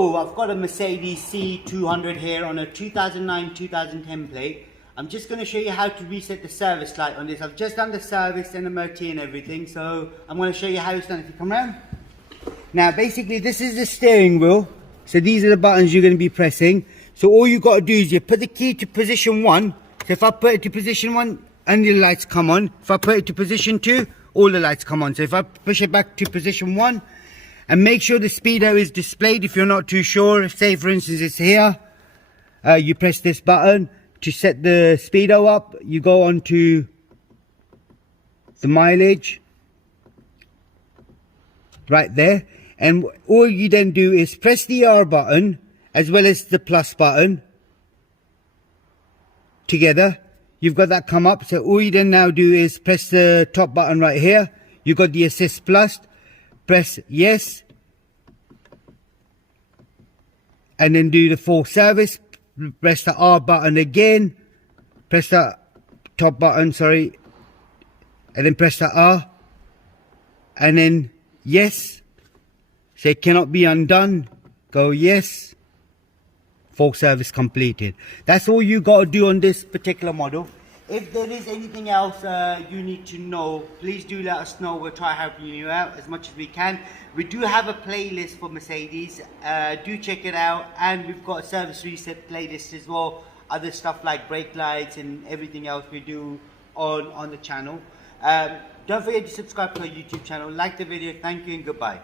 So I've got a Mercedes C200 here on a 2009-2010 plate. I'm just going to show you how to reset the service light on this. I've just done the service and MOT and everything, so I'm going to show you how it's done. If you come around. Now basically this is the steering wheel. So these are the buttons you're going to be pressing. So all you got to do is you put the key to position 1. So if I put it to position 1, only the lights come on. If I put it to position 2, all the lights come on. So if I push it back to position 1, and make sure the speedo is displayed if you're not too sure. If, say for instance it's here, you press this button to set the speedo up. You go on to the mileage right there, and all you then do is press the R button as well as the plus button together. You've got that come up. So all you then now do is press the top button right here. You got the assist plus. Press yes, and then do the full service. Press the R button again, press the top button, sorry, and then press the R, and then yes. Say cannot be undone, go yes, full service completed. That's all you got to do on this particular model. If there is anything else you need to know, please do let us know. We'll try helping you out as much as we can. We do have a playlist for Mercedes. Do check it out. And we've got a service reset playlist as well. Other stuff like brake lights and everything else we do on the channel. Don't forget to subscribe to our YouTube channel. Like the video. Thank you and goodbye.